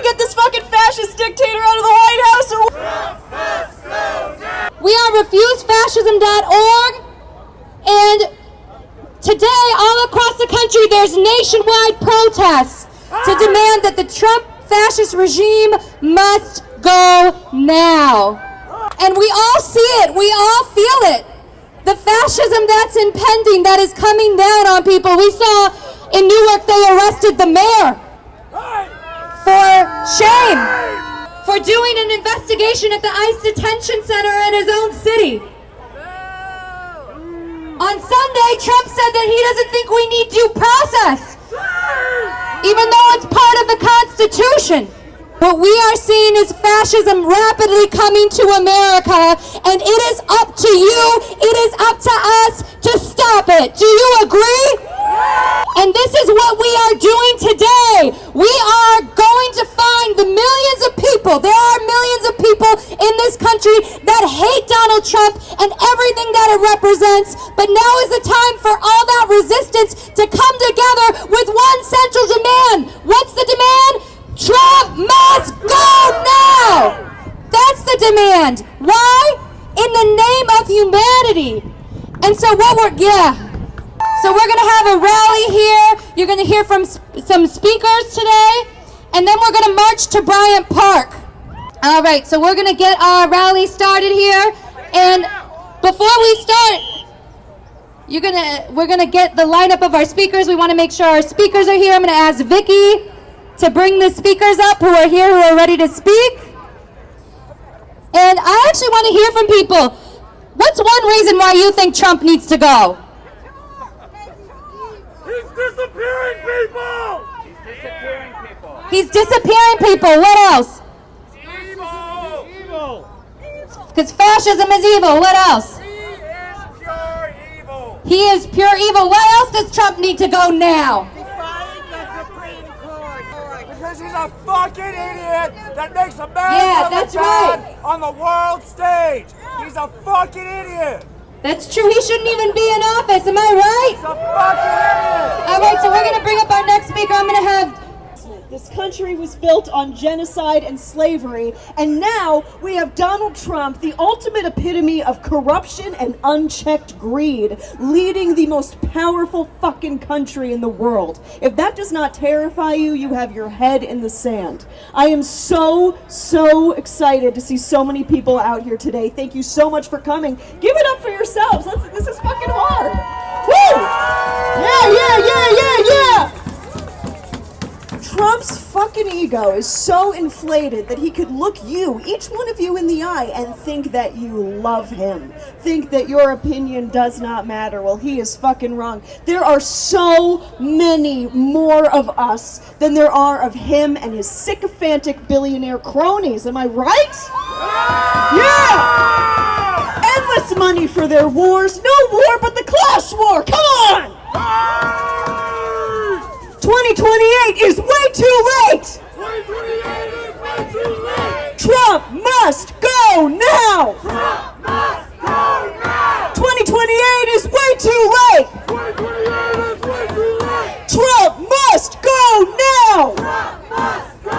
we get this fucking fascist dictator out of the White House or what? We are refusefascism.org, and today all across the country there's nationwide protests to demand that the Trump fascist regime must go now. And we all see it, we all feel it. The fascism that's impending, that is coming down on people. We saw in Newark they arrested the mayor for shame, for doing an investigation at the ICE detention center in his own city. On Sunday, Trump said that he doesn't think we need due process, even though it's part of the Constitution. What we are seeing is fascism rapidly coming to America, and it is up to you, it is up to us to stop it. Do you agree? And this is what we are doing today. We are going to find the millions of people, there are millions of people in this country that hate Donald Trump and everything that it represents, but now is the time for all that resistance to come together with one central demand. What's the demand? Trump must go now! That's the demand. Why? In the name of humanity. And so So we're going to have a rally here. You're going to hear from some speakers today. And then we're going to march to Bryant Park. All right, so we're going to get our rally started here. And before we start, we're going to get the lineup of our speakers. We want to make sure our speakers are here. I'm going to ask Vicky to bring the speakers up who are here, who are ready to speak. And I actually want to hear from people. What's one reason why you think Trump needs to go? He's disappearing people! He's disappearing people. What else? Evil! Because fascism is evil. What else? He is pure evil! He is pure evil. What else does Trump need to go now? Because he's a fucking idiot that makes America that's look bad right. on the world stage. He's a fucking idiot. That's true. He shouldn't even be in office. Am I right? He's a fucking idiot. All right, so we're going to bring up our next speaker. I'm going to have... This country was built on genocide and slavery, and now we have Donald Trump, the ultimate epitome of corruption and unchecked greed, leading the most powerful fucking country in the world. If that does not terrify you, you have your head in the sand. I am so excited to see so many people out here today. Thank you so much for coming. Give it up for yourselves. This is fucking hard. Woo! Yeah! Trump's fucking ego is so inflated that he could look you, each one of you, in the eye and think that you love him. Think that your opinion does not matter. Well, he is fucking wrong. There are so many more of us than there are of him and his sycophantic billionaire cronies. Am I right? Yeah! Endless money for their wars. No war but the class war. Come on! 2028 is way too late! 2028 is way too late! Trump must go now! Trump must go now! 2028 is way too late! 2028 is way too late! Trump must go now! Trump must go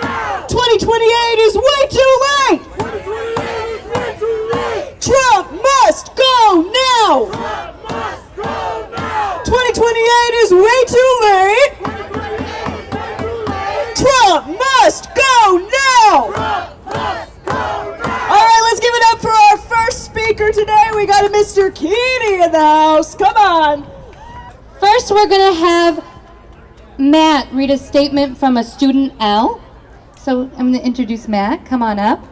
now! 2028 is way too late! 2028 is way too late! Trump must go now! Trump must go now! 2028 is way too late! Trump must go now! Trump must go now! Alright, let's give it up for our first speaker today. We got a Mr. Keeney in the house. Come on. First, we're going to have Matt read a statement from a student L. So I'm going to introduce Matt. Come on up.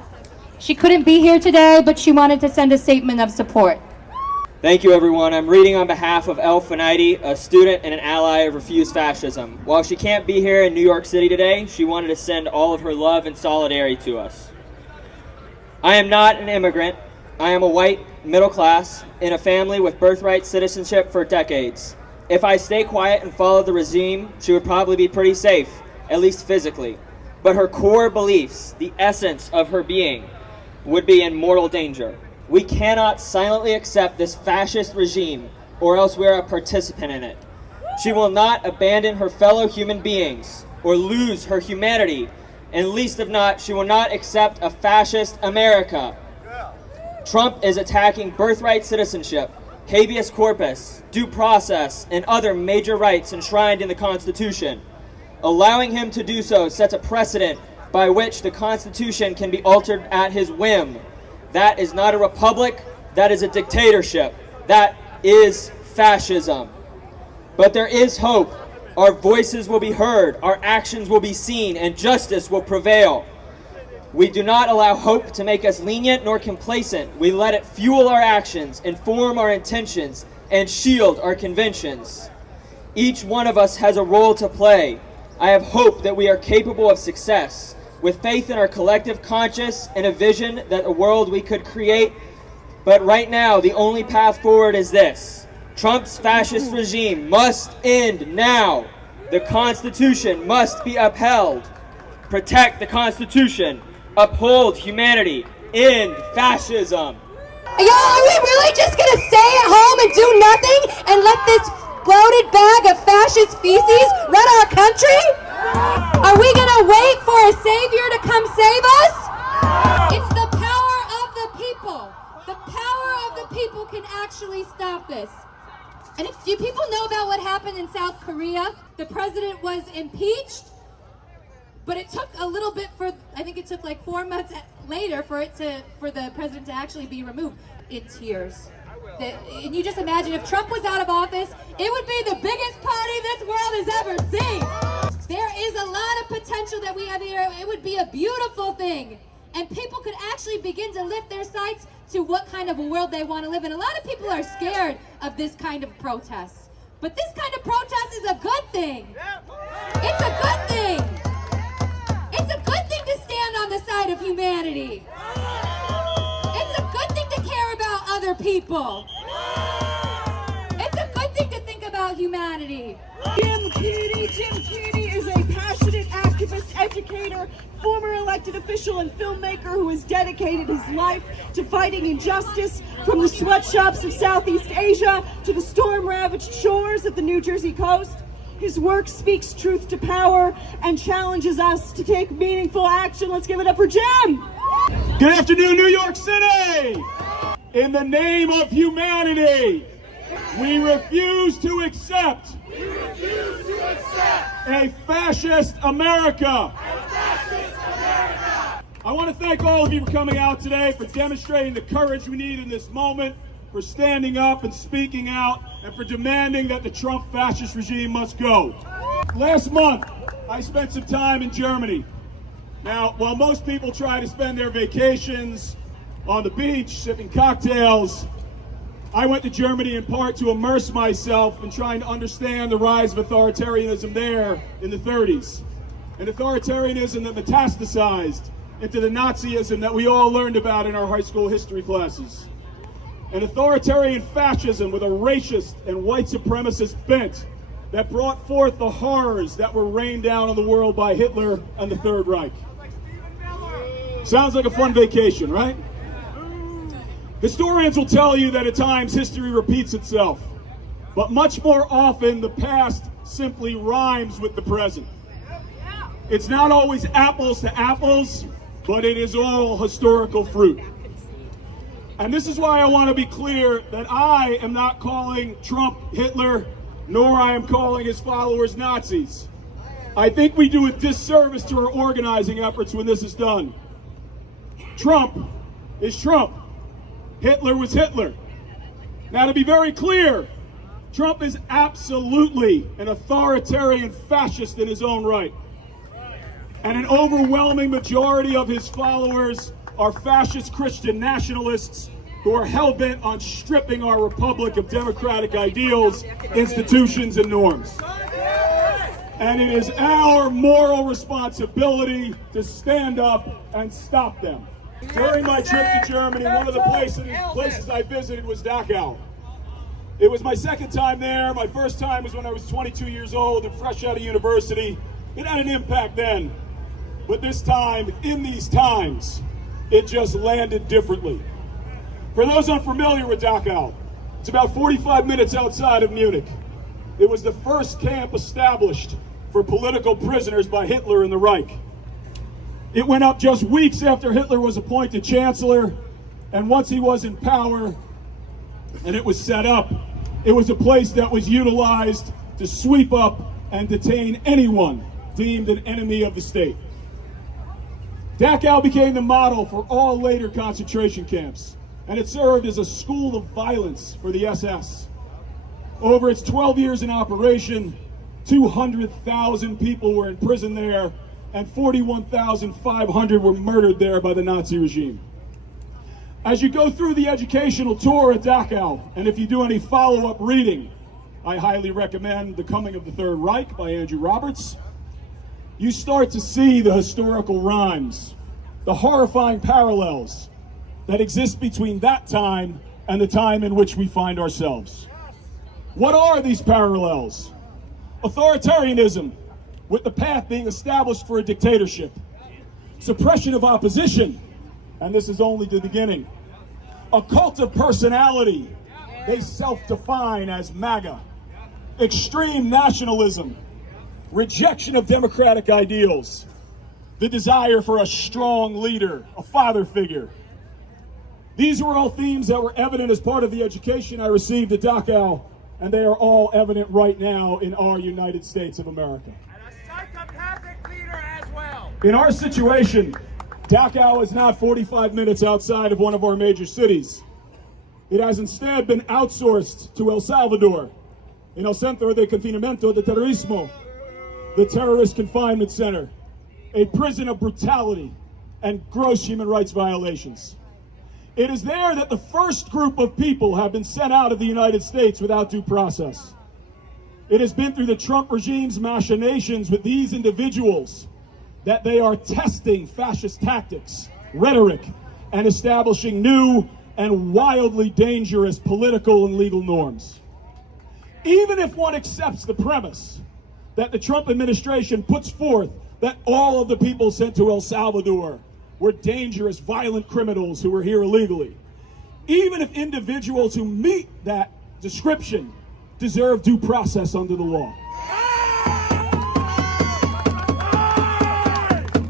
She couldn't be here today, but she wanted to send a statement of support. Thank you, everyone. I'm reading on behalf of Elle Finiti, a student and an ally of Refuse Fascism. While she can't be here in New York City today, she wanted to send all of her love and solidarity to us. I am not an immigrant. I am a white, middle class, in a family with birthright citizenship for decades. If I stay quiet and follow the regime, she would probably be pretty safe, at least physically. But her core beliefs, the essence of her being, would be in mortal danger. We cannot silently accept this fascist regime, or else we are a participant in it. She will not abandon her fellow human beings or lose her humanity And least of not, she will not accept a fascist America. Trump is attacking birthright citizenship, habeas corpus, due process, and other major rights enshrined in the Constitution. Allowing him to do so sets a precedent by which the Constitution can be altered at his whim. That is not a republic, that is a dictatorship. That is fascism. But there is hope. Our voices will be heard, our actions will be seen, and justice will prevail. We do not allow hope to make us lenient nor complacent. We let it fuel our actions, inform our intentions, and shield our convictions. Each one of us has a role to play. I have hope that we are capable of success, with faith in our collective conscience and a vision that a world we could create. But right now, the only path forward is this. Trump's fascist regime must end now. The Constitution must be upheld. Protect the Constitution. Uphold humanity. End fascism. Y'all, are we really just gonna stay at home and do nothing and let this bloated bag of fascist feces run our country? Are we gonna wait for a savior to come save us? It's the power of the people. The power of the people can actually stop this. And do people know about what happened in South Korea? The president was impeached, but it took a little bit I think it took like 4 months later for the president to actually be removed. In tears. And you just imagine if Trump was out of office, it would be the biggest party this world has ever seen. There is a lot of potential that we have here. It would be a beautiful thing. And people could actually begin to lift their sights to what kind of a world they want to live in. A lot of people are scared of this kind of protest. But this kind of protest is a good thing. It's a good thing. It's a good thing to stand on the side of humanity. It's a good thing to care about other people. It's a good thing to think about humanity. Jim Kennedy is a passionate activist, educator, former elected official and filmmaker who has dedicated his life to fighting injustice, from the sweatshops of Southeast Asia to the storm-ravaged shores of the New Jersey coast. His work speaks truth to power and challenges us to take meaningful action. Let's give it up for Jim! Good afternoon, New York City! In the name of humanity, we refuse to accept a fascist America. I want to thank all of you for coming out today, for demonstrating the courage we need in this moment, for standing up and speaking out, and for demanding that the Trump fascist regime must go. Last month, I spent some time in Germany. Now, while most people try to spend their vacations on the beach, sipping cocktails, I went to Germany in part to immerse myself in trying to understand the rise of authoritarianism there in the 30s. An authoritarianism that metastasized into the Nazism that we all learned about in our high school history classes. An authoritarian fascism with a racist and white supremacist bent that brought forth the horrors that were rained down on the world by Hitler and the Third Reich. Sounds like a fun vacation, right? Historians will tell you that at times history repeats itself, but much more often the past simply rhymes with the present. It's not always apples to apples, but it is all historical fruit. And this is why I want to be clear that I am not calling Trump Hitler, nor I am calling his followers Nazis. I think we do a disservice to our organizing efforts when this is done. Trump is Trump. Hitler was Hitler. Now, to be very clear, Trump is absolutely an authoritarian fascist in his own right. And an overwhelming majority of his followers are fascist Christian nationalists who are hell-bent on stripping our republic of democratic ideals, institutions, and norms. And it is our moral responsibility to stand up and stop them. During my trip to Germany, one of the places I visited was Dachau. It was my second time there. My first time was when I was 22 years old and fresh out of university. It had an impact then. But this time, in these times, it just landed differently. For those unfamiliar with Dachau, it's about 45 minutes outside of Munich. It was the first camp established for political prisoners by Hitler and the Reich. It went up just weeks after Hitler was appointed chancellor, and once he was in power and it was set up, it was a place that was utilized to sweep up and detain anyone deemed an enemy of the state. Dachau became the model for all later concentration camps, and it served as a school of violence for the SS. Over its 12 years in operation, 200,000 people were in prison there, and 41,500 were murdered there by the Nazi regime. As you go through the educational tour at Dachau, and if you do any follow-up reading, I highly recommend The Coming of the Third Reich by Andrew Roberts. You start to see the historical rhymes, the horrifying parallels that exist between that time and the time in which we find ourselves. What are these parallels? Authoritarianism, with the path being established for a dictatorship. Suppression of opposition, and this is only the beginning. A cult of personality, they self-define as MAGA. Extreme nationalism, rejection of democratic ideals, the desire for a strong leader, a father figure. These were all themes that were evident as part of the education I received at Dachau, and they are all evident right now in our United States of America. And a psychopathic leader as well. In our situation, Dachau is not 45 minutes outside of one of our major cities. It has instead been outsourced to El Salvador, in El Centro de Confinamiento de Terrorismo, the terrorist confinement center, a prison of brutality and gross human rights violations. It is there that the first group of people have been sent out of the United States without due process. It has been through the Trump regime's machinations with these individuals that they are testing fascist tactics, rhetoric, and establishing new and wildly dangerous political and legal norms. Even if one accepts the premise that the Trump administration puts forth that all of the people sent to El Salvador were dangerous, violent criminals who were here illegally, even if individuals who meet that description deserve due process under the law.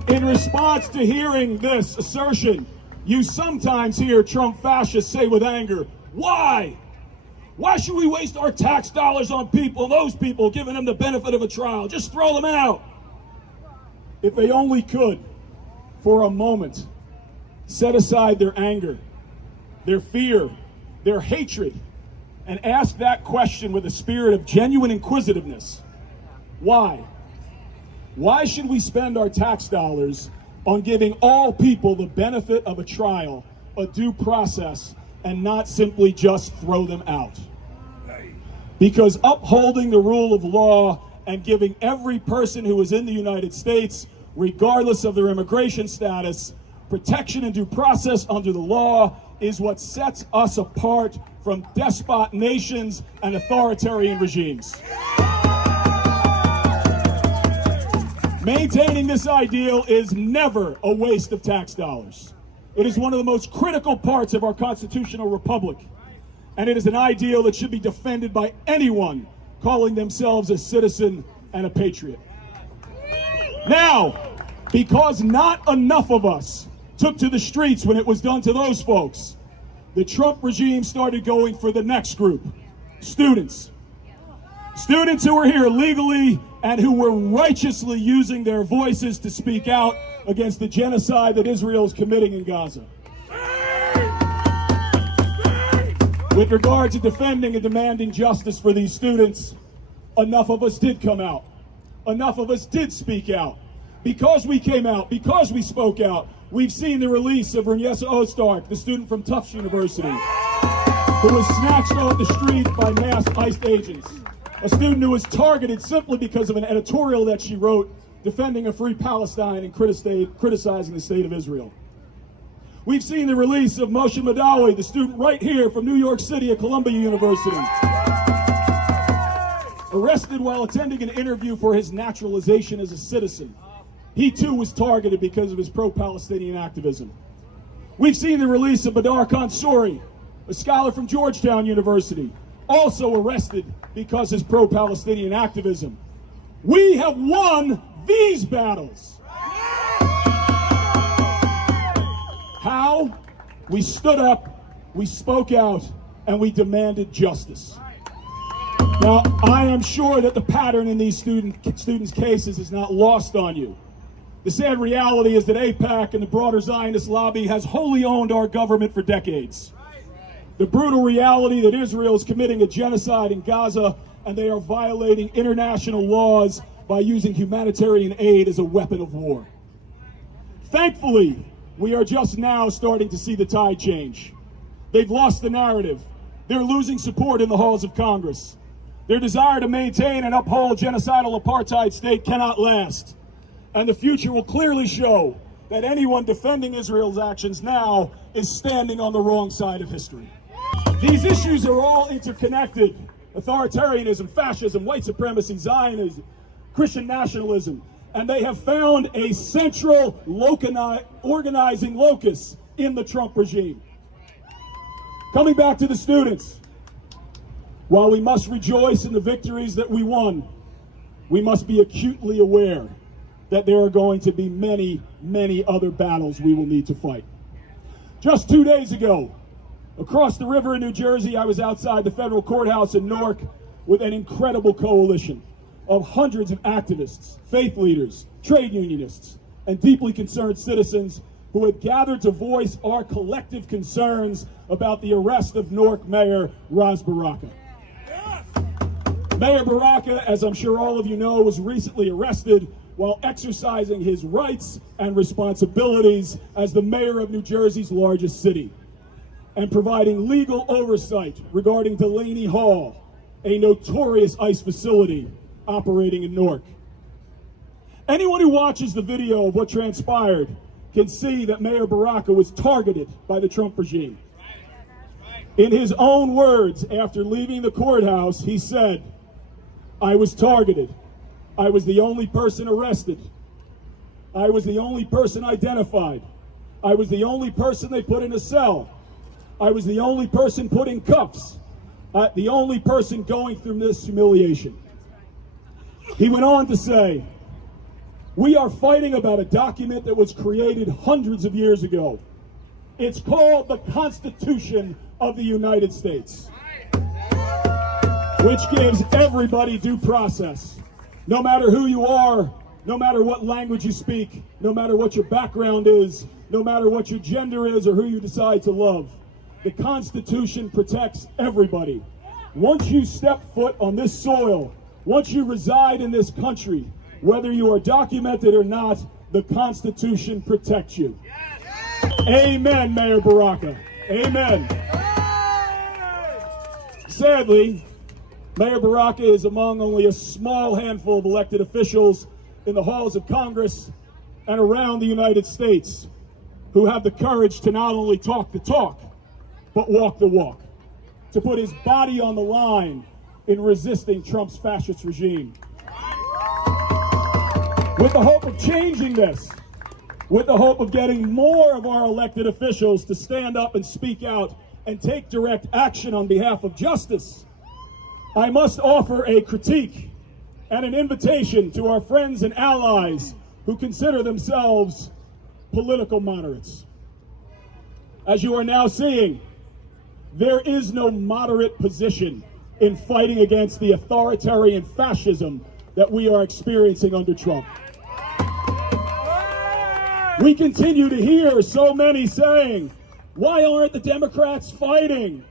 In response to hearing this assertion, you sometimes hear Trump fascists say with anger, "Why? Why should we waste our tax dollars on people, those people, giving them the benefit of a trial? Just throw them out." If they only could, for a moment, set aside their anger, their fear, their hatred, and ask that question with a spirit of genuine inquisitiveness. Why? Why should we spend our tax dollars on giving all people the benefit of a trial, a due process, and not simply just throw them out? Because upholding the rule of law and giving every person who is in the United States, regardless of their immigration status, protection and due process under the law is what sets us apart from despot nations and authoritarian regimes. Maintaining this ideal is never a waste of tax dollars. It is one of the most critical parts of our constitutional republic, and it is an ideal that should be defended by anyone calling themselves a citizen and a patriot. Now, because not enough of us took to the streets when it was done to those folks, the Trump regime started going for the next group, students. Students who were here legally and who were righteously using their voices to speak out against the genocide that Israel is committing in Gaza. With regard to defending and demanding justice for these students, enough of us did come out. Enough of us did speak out. Because we came out, because we spoke out, we've seen the release of Reniesa Ostark, the student from Tufts University, who was snatched off the street by masked ICE agents. A student who was targeted simply because of an editorial that she wrote defending a free Palestine and criticizing the state of Israel. We've seen the release of Moshe Madawi, the student right here from New York City at Columbia University, arrested while attending an interview for his naturalization as a citizen. He too was targeted because of his pro-Palestinian activism. We've seen the release of Badar Khansori, a scholar from Georgetown University, also arrested because his pro-Palestinian activism. We have won these battles. We stood up, we spoke out, and we demanded justice. Now, I am sure that the pattern in these students' cases is not lost on you. The sad reality is that AIPAC and the broader Zionist lobby has wholly owned our government for decades. The brutal reality that Israel is committing a genocide in Gaza and they are violating international laws by using humanitarian aid as a weapon of war. Thankfully, we are just now starting to see the tide change. They've lost the narrative. They're losing support in the halls of Congress. Their desire to maintain and uphold genocidal apartheid state cannot last. And the future will clearly show that anyone defending Israel's actions now is standing on the wrong side of history. These issues are all interconnected. Authoritarianism, fascism, white supremacy, Zionism, Christian nationalism. And they have found a central organizing locus in the Trump regime. Coming back to the students, while we must rejoice in the victories that we won, we must be acutely aware that there are going to be many, many other battles we will need to fight. Just 2 days ago, across the river in New Jersey, I was outside the federal courthouse in Newark with an incredible coalition of hundreds of activists, faith leaders, trade unionists, and deeply concerned citizens who had gathered to voice our collective concerns about the arrest of Newark Mayor Ras Baraka. Mayor Baraka, as I'm sure all of you know, was recently arrested while exercising his rights and responsibilities as the mayor of New Jersey's largest city, and providing legal oversight regarding Delaney Hall, a notorious ICE facility operating in Newark. Anyone who watches the video of what transpired can see that Mayor Baraka was targeted by the Trump regime. In his own words, after leaving the courthouse, he said, "I was targeted. I was the only person arrested. I was the only person identified. I was the only person they put in a cell. I was the only person put in cuffs. The only person going through this humiliation." He went on to say, "We are fighting about a document that was created hundreds of years ago. It's called the Constitution of the United States, which gives everybody due process. No matter who you are, no matter what language you speak, no matter what your background is, no matter what your gender is or who you decide to love, the Constitution protects everybody. Once you step foot on this soil, once you reside in this country, whether you are documented or not, the Constitution protects you." Amen, Mayor Baraka. Amen. Sadly, Mayor Baraka is among only a small handful of elected officials in the halls of Congress and around the United States who have the courage to not only talk the talk, but walk the walk, to put his body on the line in resisting Trump's fascist regime. With the hope of changing this, with the hope of getting more of our elected officials to stand up and speak out and take direct action on behalf of justice, I must offer a critique and an invitation to our friends and allies who consider themselves political moderates. As you are now seeing, there is no moderate position in fighting against the authoritarian fascism that we are experiencing under Trump. We continue to hear so many saying, "Why aren't the Democrats fighting?"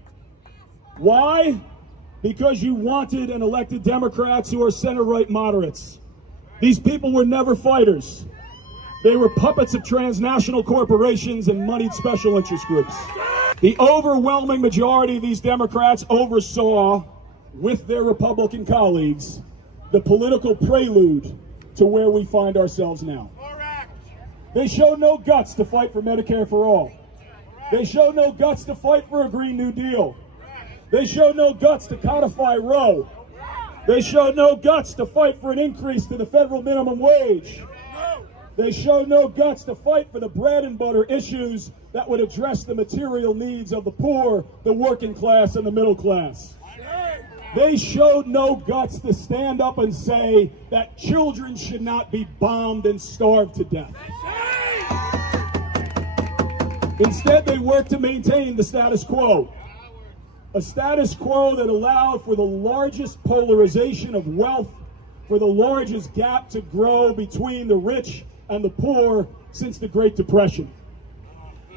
Why? Because you wanted and elected Democrats who are center-right moderates. These people were never fighters. They were puppets of transnational corporations and moneyed special interest groups. The overwhelming majority of these Democrats oversaw, with their Republican colleagues, the political prelude to where we find ourselves now. They showed no guts to fight for Medicare for all. They showed no guts to fight for a Green New Deal. They showed no guts to codify Roe. They showed no guts to fight for an increase to the federal minimum wage. They showed no guts to fight for the bread and butter issues that would address the material needs of the poor, the working class, and the middle class. They showed no guts to stand up and say that children should not be bombed and starved to death. Instead, they worked to maintain the status quo. A status quo that allowed for the largest polarization of wealth, for the largest gap to grow between the rich and the poor since the Great Depression.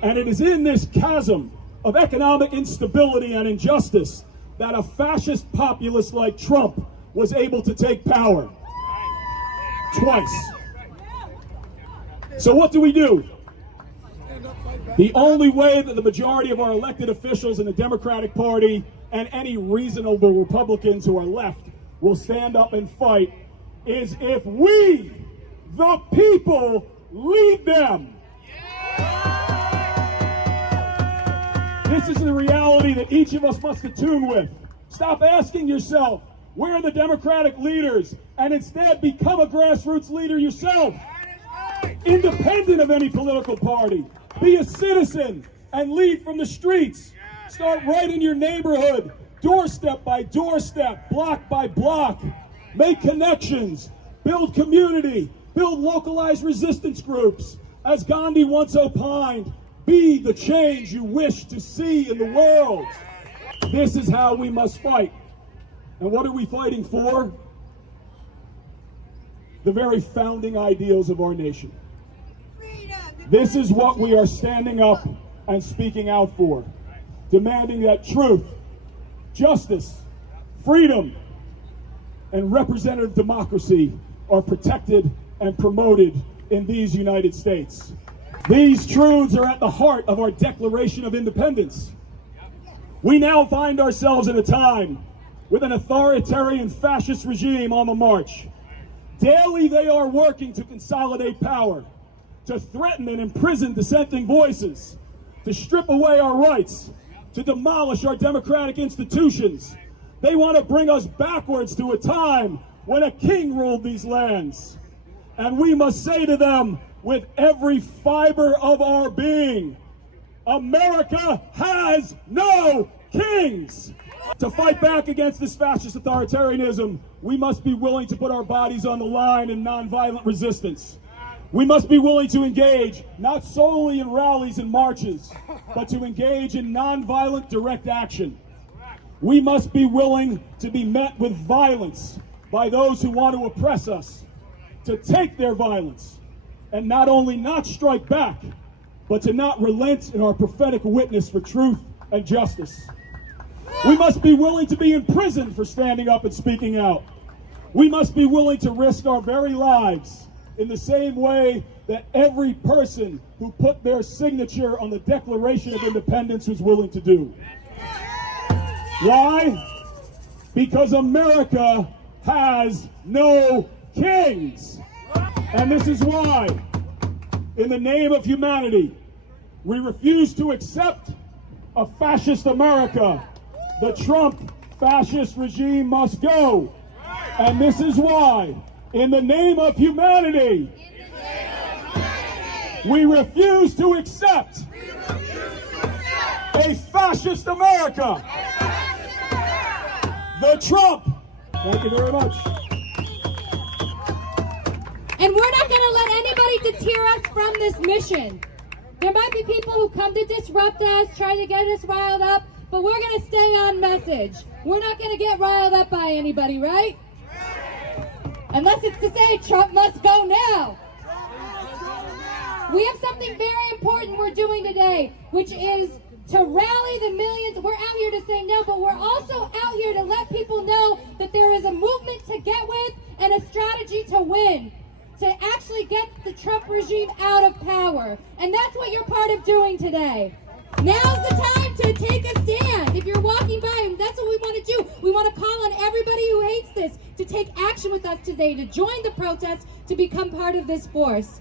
And it is in this chasm of economic instability and injustice that a fascist populist like Trump was able to take power. Twice. So what do? The only way that the majority of our elected officials in the Democratic Party and any reasonable Republicans who are left will stand up and fight is if we, the people, lead them. This is the reality that each of us must attune with. Stop asking yourself, where are the Democratic leaders? And instead become a grassroots leader yourself. Independent of any political party. Be a citizen and lead from the streets. Start right in your neighborhood, doorstep by doorstep, block by block. Make connections, build community, build localized resistance groups. As Gandhi once opined, be the change you wish to see in the world. This is how we must fight. And what are we fighting for? The very founding ideals of our nation. This is what we are standing up and speaking out for, demanding that truth, justice, freedom, and representative democracy are protected and promoted in these United States. These truths are at the heart of our Declaration of Independence. We now find ourselves in a time with an authoritarian fascist regime on the march. Daily they are working to consolidate power, to threaten and imprison dissenting voices, to strip away our rights, to demolish our democratic institutions. They want to bring us backwards to a time when a king ruled these lands. And we must say to them with every fiber of our being, America has no kings. To fight back against this fascist authoritarianism, we must be willing to put our bodies on the line in nonviolent resistance. We must be willing to engage, not solely in rallies and marches, but to engage in nonviolent direct action. We must be willing to be met with violence by those who want to oppress us, to take their violence, and not only not strike back, but to not relent in our prophetic witness for truth and justice. We must be willing to be imprisoned for standing up and speaking out. We must be willing to risk our very lives in the same way that every person who put their signature on the Declaration of Independence was willing to do. Why? Because America has no kings. And this is why, in the name of humanity, we refuse to accept a fascist America. The Trump fascist regime must go. And this is why, in the name of humanity, we refuse to accept a fascist America. The Trump. Thank you very much. And we're not going to let anybody deter us from this mission. There might be people who come to disrupt us, try to get us riled up, but we're going to stay on message. We're not going to get riled up by anybody, right? Unless it's to say Trump must go now. We have something very important we're doing today, which is to rally the millions. We're out here to say no, but we're also out here to let people know that there is a movement to get with and a strategy to win, to actually get the Trump regime out of power. And that's what you're part of doing today. Now's the time to take a stand. If you're walking by, and that's what we want to do. We want to call on everybody who hates this to take action with us today, to join the protest, to become part of this force.